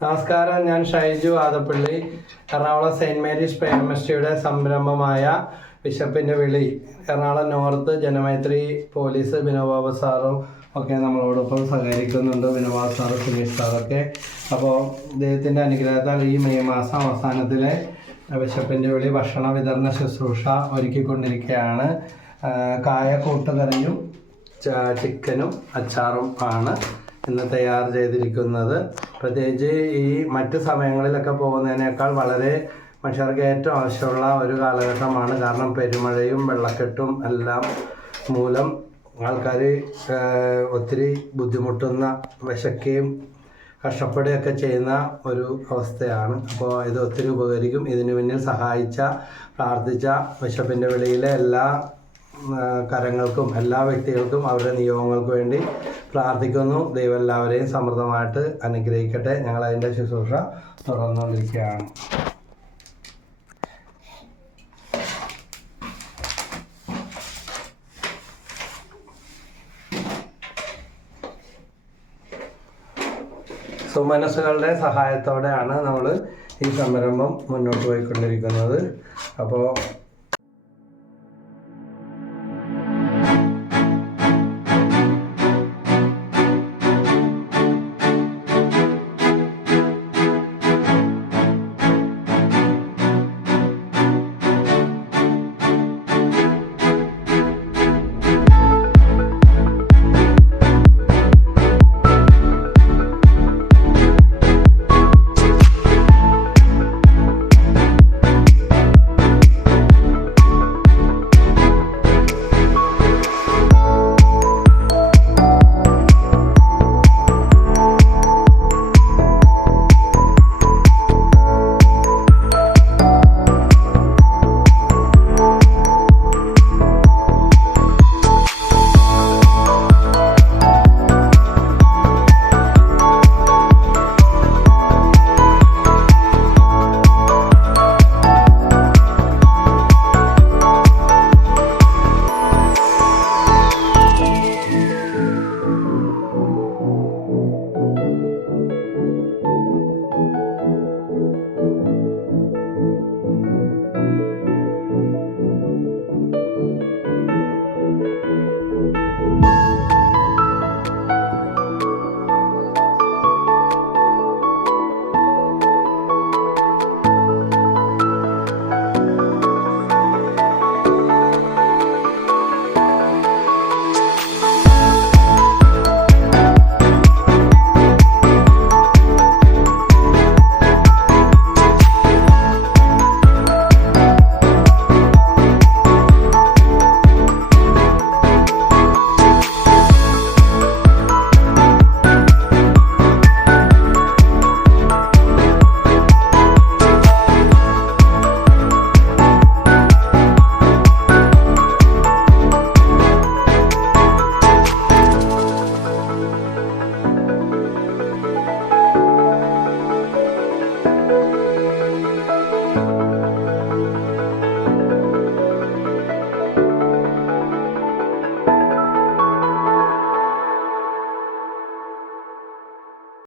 നമസ്കാരം ഞാൻ Shaiju Adappally. Ernakulam Saint Mary's പ്രേമശ്രീയുടെ സംരംഭമായ ബിഷപ്പിന്റെ വിളി. എറണാകുളം നോർത്ത് ജനമൈത്രി പോലീസ് വിനോബാബു സാറും ഒക്കെ നമ്മളോടൊപ്പം സഹകരിക്കുന്നുണ്ട്. വിനോബാബു സാറ് സുനീഷ് സാറൊക്കെ. അപ്പോൾ ദൈവത്തിന്റെ അനുഗ്രഹത്താൽ ഈ മെയ് മാസം അവസാനത്തിലെ ബിഷപ്പിന്റെ വിളി ഭക്ഷണ വിതരണ ശുശ്രൂഷ ഒരുക്കിക്കൊണ്ടിരിക്കുകയാണ്. കായ കൂട്ടുകറിയും ചിക്കനും അച്ചാറും ആണ് ഇന്ന് തയ്യാർ ചെയ്തിരിക്കുന്നത്. പ്രത്യേകിച്ച് ഈ മറ്റ് സമയങ്ങളിലൊക്കെ പോകുന്നതിനേക്കാൾ വളരെ മനുഷ്യർക്ക് ഏറ്റവും ആവശ്യമുള്ള ഒരു കാലഘട്ടമാണ്. കാരണം പെരുമഴയും വെള്ളക്കെട്ടും എല്ലാം മൂലം ആൾക്കാർ ഒത്തിരി ബുദ്ധിമുട്ടുന്ന വിശക്കുകയും കഷ്ടപ്പെടുകയൊക്കെ ചെയ്യുന്ന ഒരു അവസ്ഥയാണ്. അപ്പോൾ ഇത് ഒത്തിരി ഉപകരിക്കും. ഇതിനു പിന്നിൽ സഹായിച്ച പ്രാർത്ഥിച്ച ബിഷപ്പിന്റെ വെളിയിലെ എല്ലാ കരങ്ങൾക്കും എല്ലാ വ്യക്തികൾക്കും അവരുടെ നിയോഗങ്ങൾക്ക് വേണ്ടി പ്രാർത്ഥിക്കുന്നു. ദൈവം എല്ലാവരെയും സമൃദ്ധമായിട്ട് അനുഗ്രഹിക്കട്ടെ. ഞങ്ങൾ അതിന്റെ ശുശ്രൂഷ തുടർന്നുകൊണ്ടിരിക്കുകയാണ്. സുമനസ്സുകളുടെ സഹായത്തോടെയാണ് നമ്മൾ ഈ സംരംഭം മുന്നോട്ട് പോയിക്കൊണ്ടിരിക്കുന്നത്. അപ്പോൾ